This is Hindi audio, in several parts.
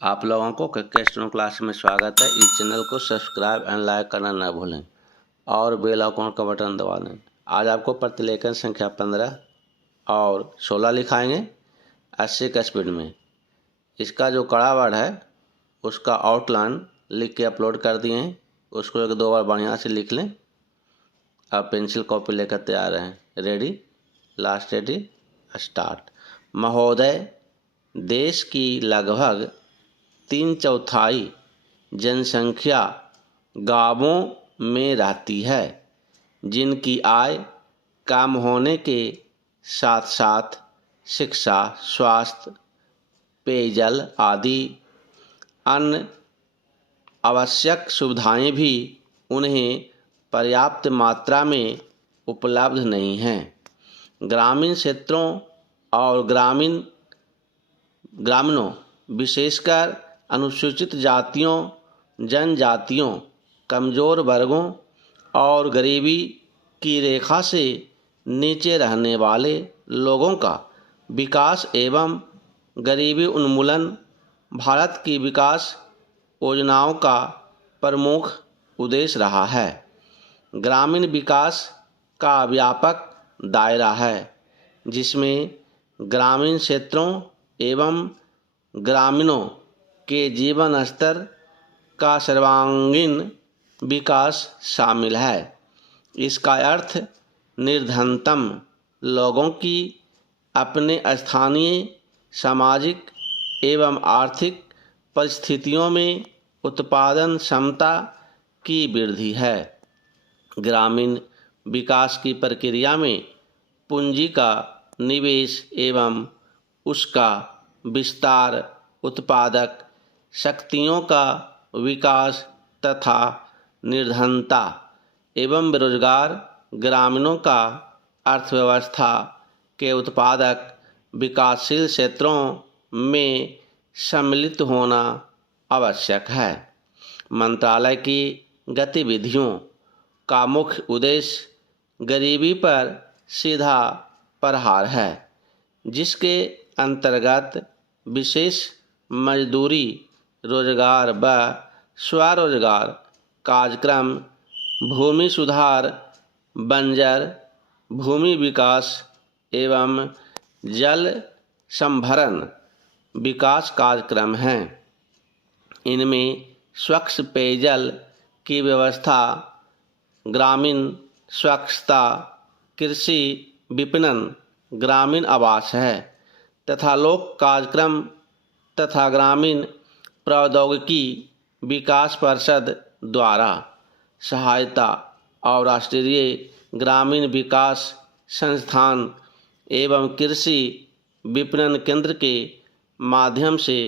आप लोगों को के स्टूडेंट क्लास में स्वागत है। इस चैनल को सब्सक्राइब एंड लाइक करना न भूलें और बेल आइकन का बटन दबा दें। आज आपको प्रतिलेखन संख्या 15 और 16 लिखाएंगे 80 का स्पीड में। इसका जो कड़ा वर्ड है उसका आउटलाइन लिख के अपलोड कर दिए हैं। उसको एक दो बार बढ़िया से लिख लें। अब पेंसिल कॉपी लेकर तैयार हैं। Ready, last ready, start. महोदय, देश की लगभग 3/4 जनसंख्या गांवों में रहती है, जिनकी आय कम होने के साथ साथ शिक्षा, स्वास्थ्य, पेयजल आदि अन्य आवश्यक सुविधाएं भी उन्हें पर्याप्त मात्रा में उपलब्ध नहीं हैं। ग्रामीण क्षेत्रों और ग्रामीणों विशेषकर अनुसूचित जातियों, जनजातियों, कमज़ोर वर्गों और गरीबी की रेखा से नीचे रहने वाले लोगों का विकास एवं गरीबी उन्मूलन भारत की विकास योजनाओं का प्रमुख उद्देश्य रहा है। ग्रामीण विकास का व्यापक दायरा है, जिसमें ग्रामीण क्षेत्रों एवं ग्रामीणों के जीवन स्तर का सर्वांगीण विकास शामिल है। इसका अर्थ निर्धनतम लोगों की अपने स्थानीय सामाजिक एवं आर्थिक परिस्थितियों में उत्पादन क्षमता की वृद्धि है। ग्रामीण विकास की प्रक्रिया में पूंजी का निवेश एवं उसका विस्तार, उत्पादक शक्तियों का विकास तथा निर्धनता एवं बेरोजगार ग्रामीणों का अर्थव्यवस्था के उत्पादक विकासशील क्षेत्रों में सम्मिलित होना आवश्यक है। मंत्रालय की गतिविधियों का मुख्य उद्देश्य गरीबी पर सीधा प्रहार है, जिसके अंतर्गत विशेष मजदूरी, रोजगार व स्वरोजगार कार्यक्रम, भूमि सुधार, बंजर भूमि विकास एवं जल संभरण विकास कार्यक्रम हैं। इनमें स्वच्छ पेयजल की व्यवस्था, ग्रामीण स्वच्छता, कृषि विपणन, ग्रामीण आवास है तथा लोक कार्यक्रम तथा ग्रामीण प्रौद्योगिकी विकास परिषद द्वारा सहायता और राष्ट्रीय ग्रामीण विकास संस्थान एवं कृषि विपणन केंद्र के माध्यम से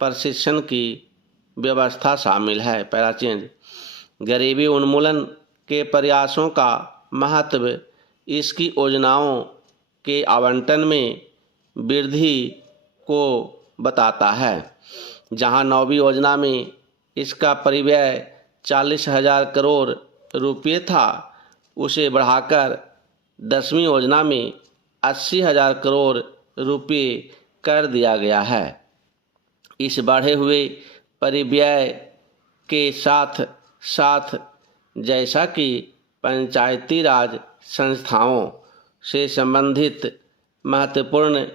प्रशिक्षण की व्यवस्था शामिल है। Para change. गरीबी उन्मूलन के प्रयासों का महत्व इसकी योजनाओं के आवंटन में वृद्धि को बताता है। जहां 9वीं योजना में इसका परिव्यय 40,000 करोड़ रुपये था, उसे बढ़ाकर 10वीं योजना में 80,000 करोड़ रुपये कर दिया गया है। इस बढ़े हुए परिव्यय के साथ साथ जैसा कि पंचायती राज संस्थाओं से संबंधित महत्वपूर्ण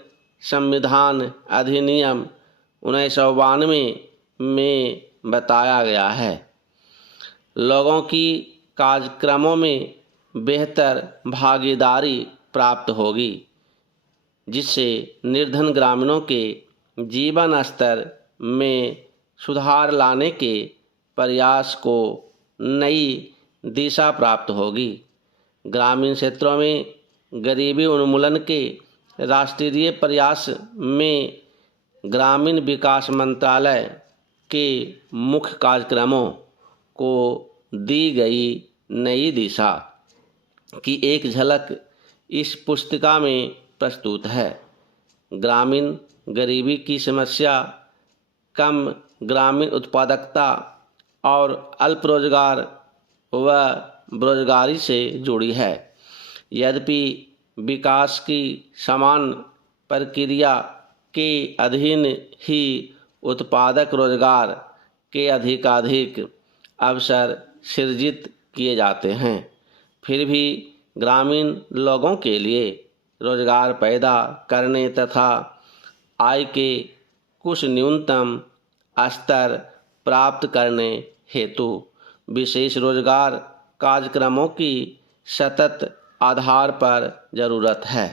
संविधान अधिनियम 1992 में बताया गया है, लोगों की कार्यक्रमों में बेहतर भागीदारी प्राप्त होगी, जिससे निर्धन ग्रामीणों के जीवन स्तर में सुधार लाने के प्रयास को नई दिशा प्राप्त होगी। ग्रामीण क्षेत्रों में गरीबी उन्मूलन के राष्ट्रीय प्रयास में ग्रामीण विकास मंत्रालय के मुख्य कार्यक्रमों को दी गई नई दिशा की एक झलक इस पुस्तिका में प्रस्तुत है। ग्रामीण गरीबी की समस्या कम ग्रामीण उत्पादकता और अल्प रोजगार व बेरोजगारी से जुड़ी है। यद्यपि विकास की समान प्रक्रिया के अधीन ही उत्पादक रोजगार के अधिकाधिक अवसर सृजित किए जाते हैं। फिर भी ग्रामीण लोगों के लिए रोजगार पैदा करने तथा आय के कुछ न्यूनतम स्तर प्राप्त करने हेतु विशेष रोजगार कार्यक्रमों की सतत आधार पर जरूरत है।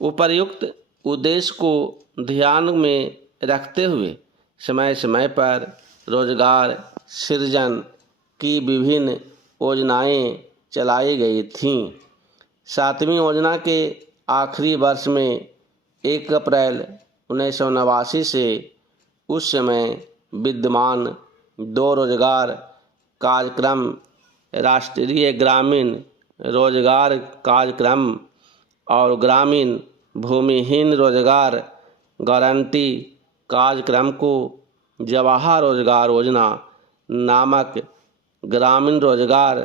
उपर्युक्त उद्देश्य को ध्यान में रखते हुए समय समय पर रोजगार सृजन की विभिन्न योजनाएं चलाई गई थीं। 7वीं योजना के आखिरी वर्ष में 1 अप्रैल 1989 से उस समय विद्यमान 2 रोजगार कार्यक्रम राष्ट्रीय ग्रामीण रोजगार कार्यक्रम और ग्रामीण भूमिहीन रोजगार गारंटी कार्यक्रम को जवाहर रोजगार योजना नामक ग्रामीण रोजगार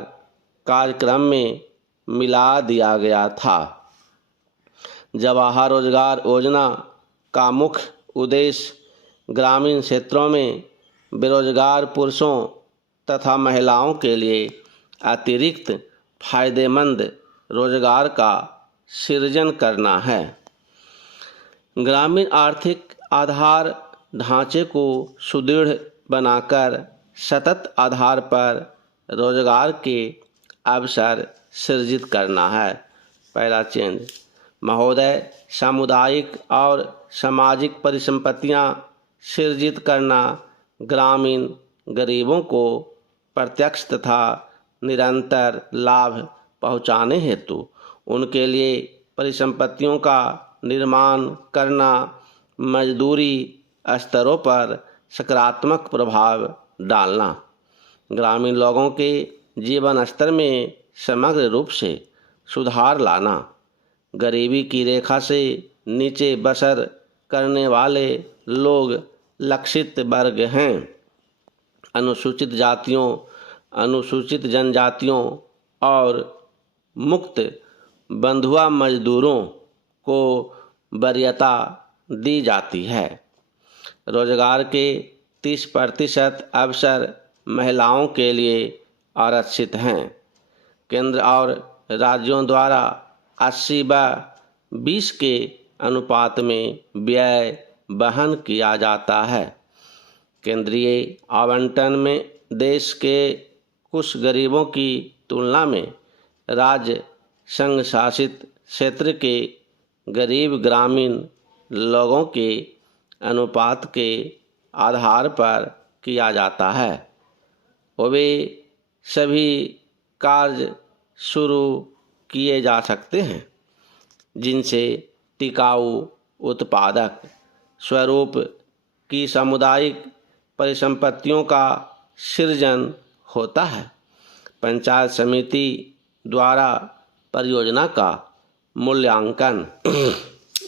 कार्यक्रम में मिला दिया गया था। जवाहर रोजगार योजना का मुख्य उद्देश्य ग्रामीण क्षेत्रों में बेरोजगार पुरुषों तथा महिलाओं के लिए अतिरिक्त फायदेमंद रोजगार का सृजन करना है। ग्रामीण आर्थिक आधार ढांचे को सुदृढ़ बनाकर सतत आधार पर रोजगार के अवसर सृजित करना है। पहला चेंज महोदय, सामुदायिक और सामाजिक परिसंपत्तियां सृजित करना ग्रामीण गरीबों को प्रत्यक्ष तथा निरंतर लाभ पहुंचाने हेतु उनके लिए परिसंपत्तियों का निर्माण करना मजदूरी स्तरों पर सकारात्मक प्रभाव डालना, ग्रामीण लोगों के जीवन स्तर में समग्र रूप से सुधार लाना, गरीबी की रेखा से नीचे बसर करने वाले लोग लक्षित वर्ग हैं। अनुसूचित जातियों, अनुसूचित जनजातियों और मुक्त बंधुआ मजदूरों को वरीयता दी जाती है। रोजगार के 30% अवसर महिलाओं के लिए आरक्षित हैं। केंद्र और राज्यों द्वारा 80/20 के अनुपात में व्यय वहन किया जाता है। केंद्रीय आवंटन में देश के कुछ गरीबों की तुलना में राज्य संघ शासित क्षेत्र के गरीब ग्रामीण लोगों के अनुपात के आधार पर किया जाता है। वे सभी कार्य शुरू किए जा सकते हैं जिनसे टिकाऊ उत्पादक स्वरूप की सामुदायिक परिसंपत्तियों का सृजन होता है। पंचायत समिति द्वारा परियोजना का मूल्यांकन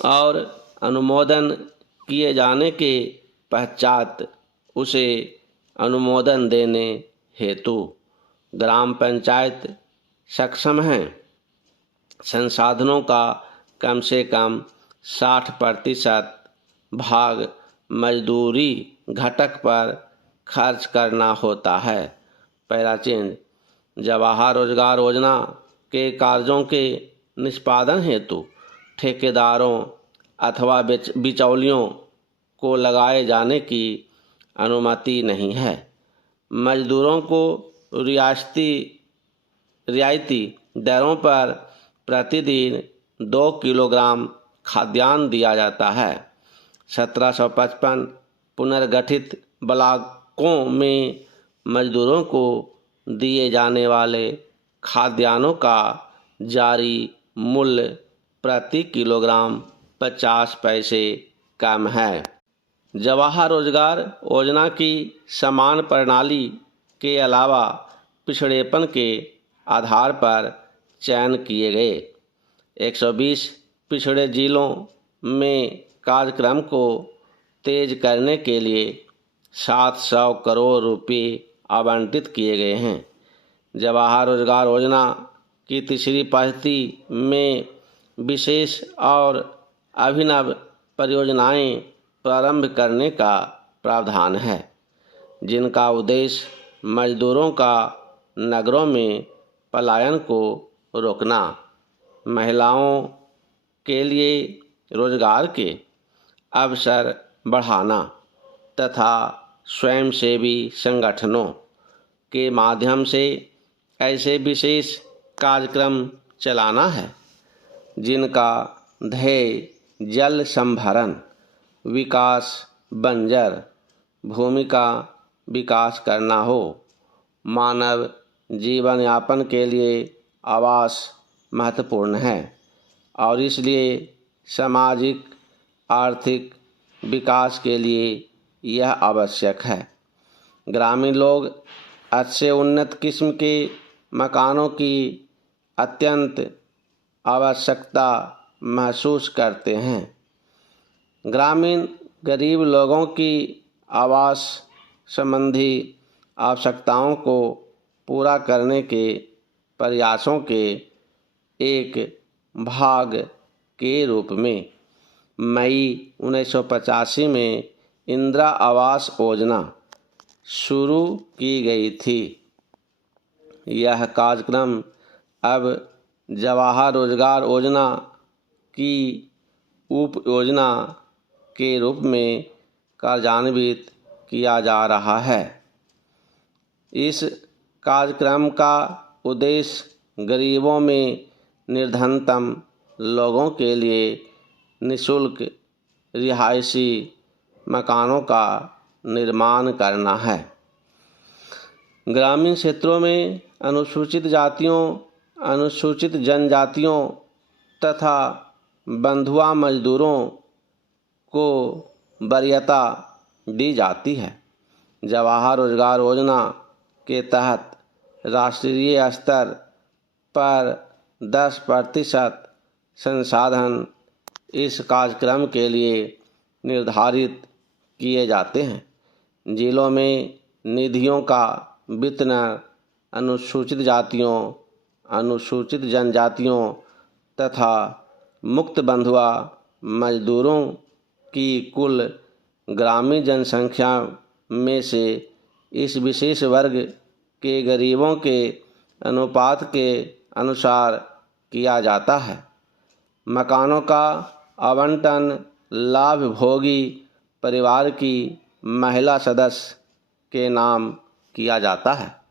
और अनुमोदन किए जाने के पश्चात उसे अनुमोदन देने हेतु ग्राम पंचायत सक्षम हैं। संसाधनों का कम से कम 60% भाग मजदूरी घटक पर खर्च करना होता है। पहला चेंज जवाहर रोजगार योजना के कार्यों के निष्पादन हेतु ठेकेदारों अथवा बिचौलियों को लगाए जाने की अनुमति नहीं है। मजदूरों को रियायती दरों पर प्रतिदिन 2 किलोग्राम खाद्यान्न दिया जाता है। 1755 पुनर्गठित ब्लॉकों में मजदूरों को दिए जाने वाले खाद्यान्नों का जारी मूल्य प्रति किलोग्राम 50 पैसे कम है। जवाहर रोजगार योजना की समान प्रणाली के अलावा पिछड़ेपन के आधार पर चयन किए गए 120 पिछड़े जिलों में कार्यक्रम को तेज करने के लिए 700 करोड़ रुपये आवंटित किए गए हैं। जवाहर रोजगार योजना की तीसरी पारी में विशेष और अभिनव परियोजनाएं प्रारंभ करने का प्रावधान है, जिनका उद्देश्य मजदूरों का नगरों में पलायन को रोकना, महिलाओं के लिए रोजगार के अवसर बढ़ाना तथा स्वयंसेवी संगठनों के माध्यम से ऐसे विशेष कार्यक्रम चलाना है जिनका ध्येय जल संभरण, विकास, बंजर भूमि का विकास करना हो, मानव जीवन यापन के लिए आवास महत्वपूर्ण है और इसलिए सामाजिक आर्थिक विकास के लिए यह आवश्यक है। ग्रामीण लोग अच्छे उन्नत किस्म के मकानों की अत्यंत आवश्यकता महसूस करते हैं। ग्रामीण गरीब लोगों की आवास संबंधी आवश्यकताओं को पूरा करने के प्रयासों के एक भाग के रूप में मई 1985 में इंदिरा आवास योजना शुरू की गई थी। यह कार्यक्रम अब जवाहर रोजगार योजना की उप योजना के रूप में कार्यान्वित किया जा रहा है। इस कार्यक्रम का उद्देश्य गरीबों में निर्धनतम लोगों के लिए निःशुल्क रिहायशी मकानों का निर्माण करना है। ग्रामीण क्षेत्रों में अनुसूचित जातियों, अनुसूचित जनजातियों तथा बंधुआ मजदूरों को वरीयता दी जाती है। जवाहर रोजगार योजना के तहत राष्ट्रीय स्तर पर 10% संसाधन इस कार्यक्रम के लिए निर्धारित किए जाते हैं। जिलों में निधियों का वितरण अनुसूचित जातियों, अनुसूचित जनजातियों तथा मुक्त बंधुआ मजदूरों की कुल ग्रामीण जनसंख्या में से इस विशेष वर्ग के गरीबों के अनुपात के अनुसार किया जाता है। मकानों का आवंटन लाभभोगी परिवार की महिला सदस्य के नाम किया जाता है।